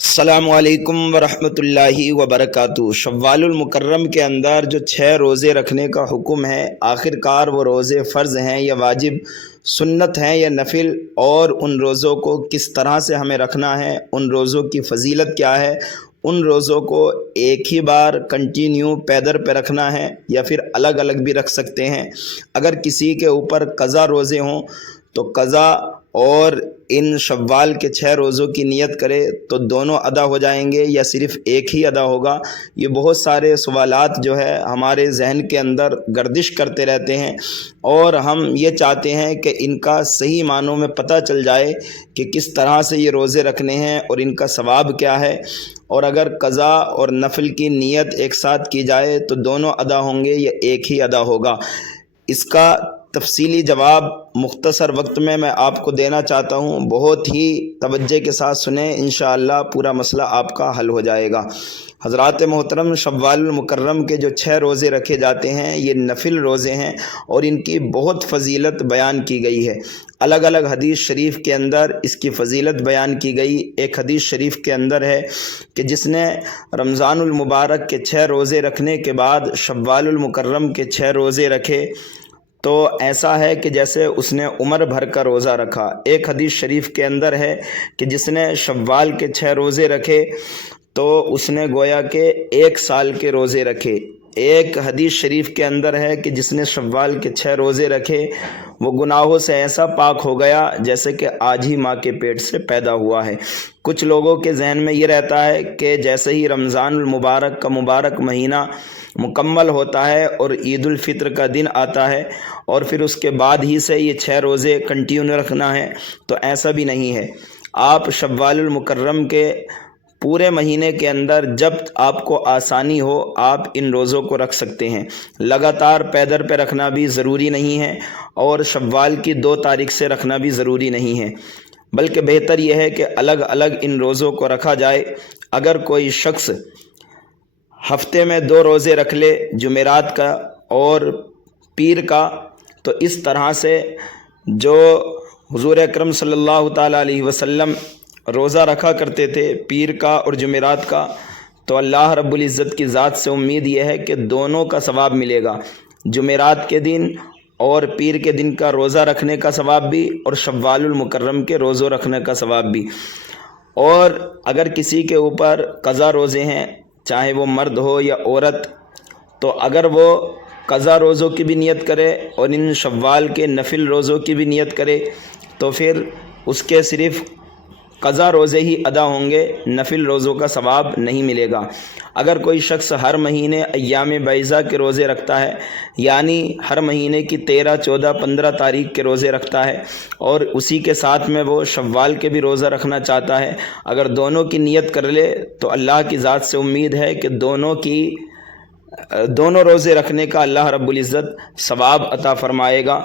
السلام علیکم ورحمۃ اللہ وبرکاتہ۔ شوال المکرم کے اندر جو 6 روزے رکھنے کا حکم ہے، آخر کار وہ روزے فرض ہیں یا واجب، سنت ہیں یا نفل، اور ان روزوں کو کس طرح سے ہمیں رکھنا ہے، ان روزوں کی فضیلت کیا ہے، ان روزوں کو ایک ہی بار کنٹینیو پیدر پہ رکھنا ہے یا پھر الگ الگ بھی رکھ سکتے ہیں۔ اگر کسی کے اوپر قضا روزے ہوں تو قضا اور ان شوال کے 6 روزوں کی نیت کرے تو دونوں ادا ہو جائیں گے یا صرف ایک ہی ادا ہوگا۔ یہ بہت سارے سوالات جو ہے ہمارے ذہن کے اندر گردش کرتے رہتے ہیں، اور ہم یہ چاہتے ہیں کہ ان کا صحیح معنوں میں پتہ چل جائے کہ کس طرح سے یہ روزے رکھنے ہیں اور ان کا ثواب کیا ہے۔ اور اگر قضا اور نفل کی نیت ایک ساتھ کی جائے تو دونوں ادا ہوں گے یا ایک ہی ادا ہوگا۔ اس کا تفصیلی جواب مختصر وقت میں آپ کو دینا چاہتا ہوں، بہت ہی توجہ کے ساتھ سنیں، انشاءاللہ پورا مسئلہ آپ کا حل ہو جائے گا۔ حضرات محترم، شوال المکرم کے جو 6 روزے رکھے جاتے ہیں یہ نفل روزے ہیں، اور ان کی بہت فضیلت بیان کی گئی ہے۔ الگ الگ حدیث شریف کے اندر اس کی فضیلت بیان کی گئی۔ ایک حدیث شریف کے اندر ہے کہ جس نے رمضان المبارک کے 6 روزے رکھنے کے بعد شوال المکرم کے 6 روزے رکھے تو ایسا ہے کہ جیسے اس نے عمر بھر کا روزہ رکھا۔ ایک حدیث شریف کے اندر ہے کہ جس نے شوال کے 6 روزے رکھے تو اس نے گویا کہ 1 سال کے روزے رکھے۔ ایک حدیث شریف کے اندر ہے کہ جس نے شوال کے 6 روزے رکھے وہ گناہوں سے ایسا پاک ہو گیا جیسے کہ آج ہی ماں کے پیٹ سے پیدا ہوا ہے۔ کچھ لوگوں کے ذہن میں یہ رہتا ہے کہ جیسے ہی رمضان المبارک کا مبارک مہینہ مکمل ہوتا ہے اور عید الفطر کا دن آتا ہے اور پھر اس کے بعد ہی سے یہ 6 روزے کنٹینیو رکھنا ہے، تو ایسا بھی نہیں ہے۔ آپ شوال المکرم کے پورے مہینے کے اندر جب آپ کو آسانی ہو آپ ان روزوں کو رکھ سکتے ہیں۔ لگاتار پیدر پہ رکھنا بھی ضروری نہیں ہے، اور شوال کی 2 تاریخ سے رکھنا بھی ضروری نہیں ہے، بلکہ بہتر یہ ہے کہ الگ الگ ان روزوں کو رکھا جائے۔ اگر کوئی شخص ہفتے میں 2 روزے رکھ لے، جمعرات کا اور پیر کا، تو اس طرح سے جو حضور اکرم صلی اللہ تعالیٰ علیہ وسلم روزہ رکھا کرتے تھے پیر کا اور جمعرات کا، تو اللہ رب العزت کی ذات سے امید یہ ہے کہ دونوں کا ثواب ملے گا، جمعرات کے دن اور پیر کے دن کا روزہ رکھنے کا ثواب بھی، اور شوال المکرم کے روزوں رکھنے کا ثواب بھی۔ اور اگر کسی کے اوپر قضا روزے ہیں، چاہے وہ مرد ہو یا عورت، تو اگر وہ قضا روزوں کی بھی نیت کرے اور ان شوال کے نفل روزوں کی بھی نیت کرے تو پھر اس کے صرف قضا روزے ہی ادا ہوں گے، نفل روزوں کا ثواب نہیں ملے گا۔ اگر کوئی شخص ہر مہینے ایام بیضا کے روزے رکھتا ہے، یعنی ہر مہینے کی 13، 14، 15 تاریخ کے روزے رکھتا ہے، اور اسی کے ساتھ میں وہ شوال کے بھی روزہ رکھنا چاہتا ہے، اگر دونوں کی نیت کر لے تو اللہ کی ذات سے امید ہے کہ دونوں روزے رکھنے کا اللہ رب العزت ثواب عطا فرمائے گا،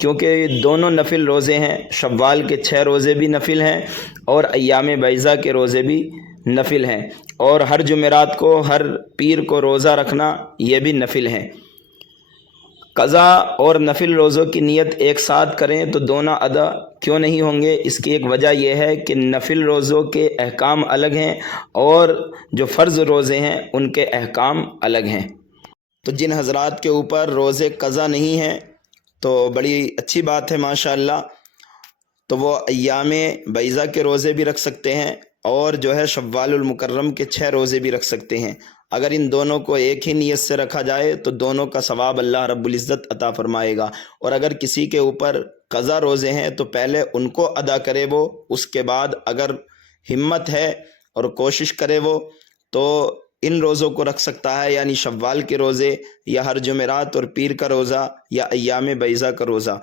کیونکہ یہ دونوں نفل روزے ہیں۔ شوال کے 6 روزے بھی نفل ہیں اور ایام بیضا کے روزے بھی نفل ہیں، اور ہر جمعرات کو، ہر پیر کو روزہ رکھنا یہ بھی نفل ہیں۔ قضا اور نفل روزوں کی نیت ایک ساتھ کریں تو دونوں ادا کیوں نہیں ہوں گے؟ اس کی ایک وجہ یہ ہے کہ نفل روزوں کے احکام الگ ہیں اور جو فرض روزے ہیں ان کے احکام الگ ہیں۔ تو جن حضرات کے اوپر روزے قضا نہیں ہیں تو بڑی اچھی بات ہے ماشاءاللہ، تو وہ ایام بیضا کے روزے بھی رکھ سکتے ہیں اور جو ہے شوال المکرم کے 6 روزے بھی رکھ سکتے ہیں۔ اگر ان دونوں کو ایک ہی نیت سے رکھا جائے تو دونوں کا ثواب اللہ رب العزت عطا فرمائے گا۔ اور اگر کسی کے اوپر قضا روزے ہیں تو پہلے ان کو ادا کرے وہ، اس کے بعد اگر ہمت ہے اور کوشش کرے وہ تو ان روزوں کو رکھ سکتا ہے، یعنی شوال کے روزے یا ہر جمعرات اور پیر کا روزہ یا ایام بیضا کا روزہ۔